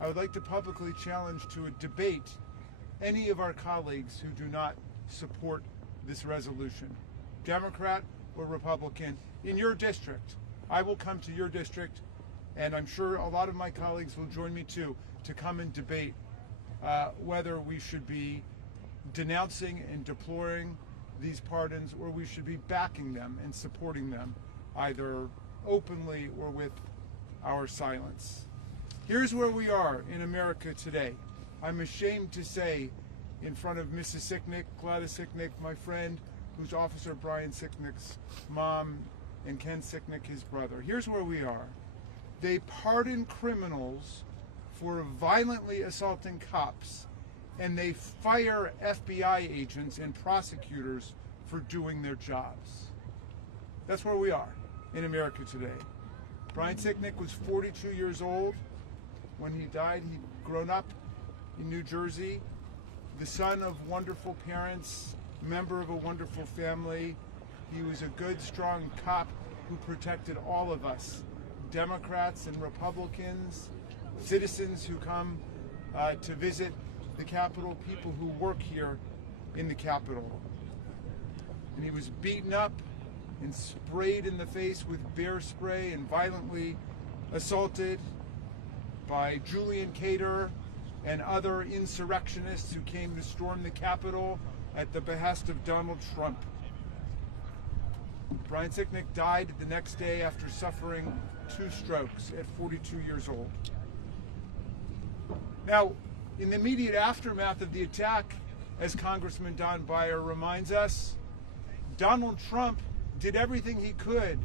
I would like to publicly challenge to a debate any of our colleagues who do not support this resolution, Democrat or Republican, in your district. I will come to your district, and I'm sure a lot of my colleagues will join me too, to come and debate whether we should be denouncing and deploring these pardons, or we should be backing them and supporting them, either openly or with our silence. Here's where we are in America today. I'm ashamed to say, in front of Mrs. Sicknick, Gladys Sicknick, my friend, who's Officer Brian Sicknick's mom, and Ken Sicknick, his brother. Here's where we are. They pardon criminals for violently assaulting cops, and they fire FBI agents and prosecutors for doing their jobs. That's where we are in America today. Brian Sicknick was 42 years old when he died. He'd grown up in New Jersey, the son of wonderful parents, member of a wonderful family. He was a good, strong cop who protected all of us, Democrats and Republicans, citizens who come to visit the Capitol, people who work here in the Capitol. And he was beaten up and sprayed in the face with bear spray and violently assaulted by Julian Cater and other insurrectionists who came to storm the Capitol at the behest of Donald Trump. Brian Sicknick died the next day after suffering 2 strokes at 42 years old. Now, in the immediate aftermath of the attack, as Congressman Don Beyer reminds us, Donald Trump did everything he could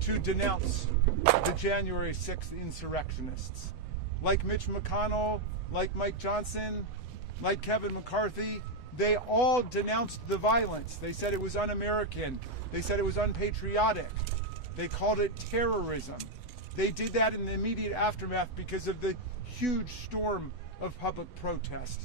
to denounce the January 6th insurrectionists. Like Mitch McConnell, like Mike Johnson, like Kevin McCarthy, they all denounced the violence. They said it was un-American. They said it was unpatriotic. They called it terrorism. They did that in the immediate aftermath because of the huge storm of public protest.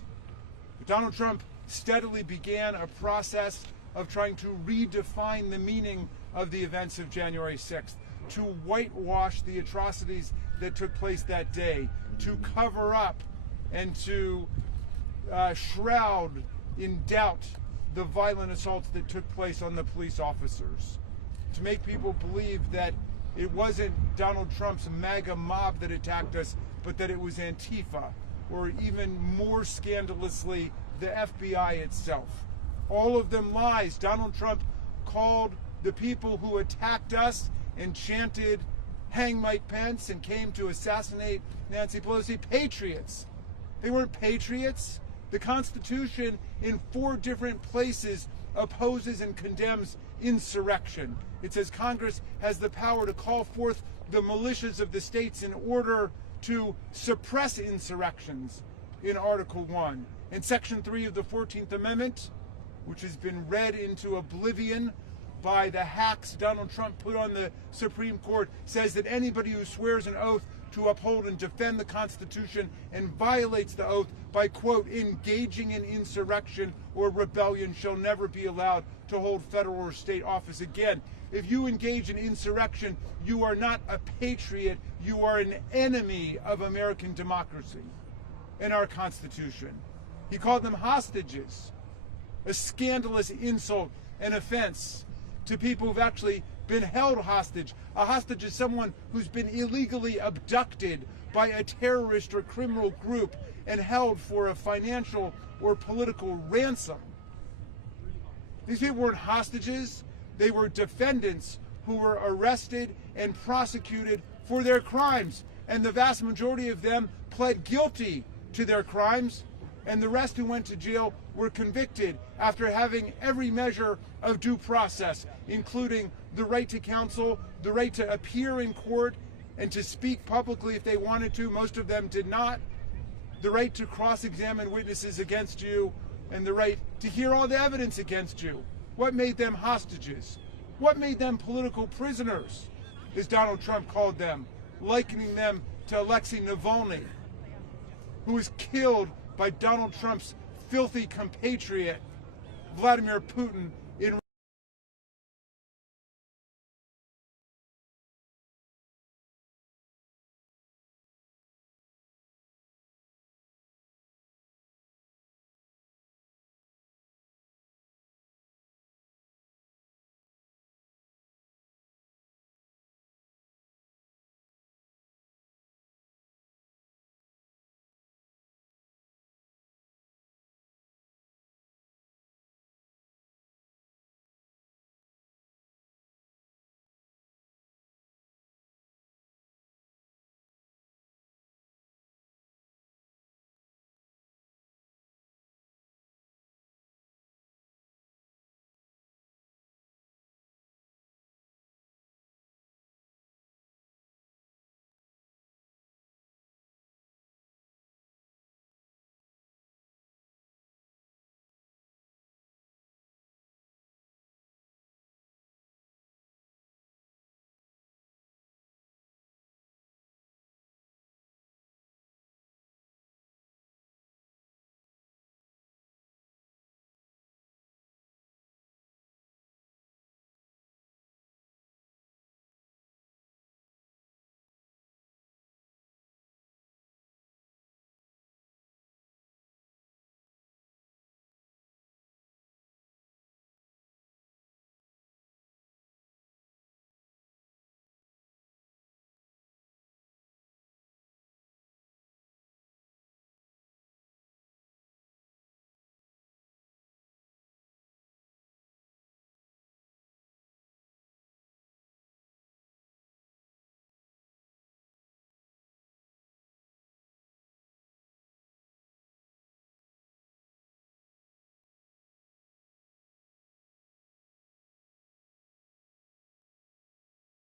But Donald Trump steadily began a process of trying to redefine the meaning of the events of January 6th, to whitewash the atrocities that took place that day, to cover up and to shroud in doubt the violent assaults that took place on the police officers, to make people believe that it wasn't Donald Trump's MAGA mob that attacked us, but that it was Antifa, or even more scandalously, the FBI itself. All of them lies. Donald Trump called the people who attacked us and chanted "Hang Mike Pence" and came to assassinate Nancy Pelosi patriots. They weren't patriots. The Constitution in 4 different places opposes and condemns insurrection. It says Congress has the power to call forth the militias of the states in order to suppress insurrections in Article 1. And Section 3 of the 14th Amendment, which has been read into oblivion by the hacks Donald Trump put on the Supreme Court, says that anybody who swears an oath to uphold and defend the Constitution and violates the oath by, quote, engaging in insurrection or rebellion shall never be allowed to hold federal or state office again. If you engage in insurrection, you are not a patriot, you are an enemy of American democracy and our Constitution. He called them hostages, a scandalous insult and offense to people who've actually been held hostage. A hostage is someone who's been illegally abducted by a terrorist or criminal group and held for a financial or political ransom. These people weren't hostages. They were defendants who were arrested and prosecuted for their crimes. And the vast majority of them pled guilty to their crimes, and the rest who went to jail were convicted after having every measure of due process, including the right to counsel, the right to appear in court and to speak publicly if they wanted to. Most of them did not. The right to cross-examine witnesses against you, and the right to hear all the evidence against you. What made them hostages? What made them political prisoners, as Donald Trump called them, likening them to Alexei Navalny, who was killed by Donald Trump's filthy compatriot, Vladimir Putin,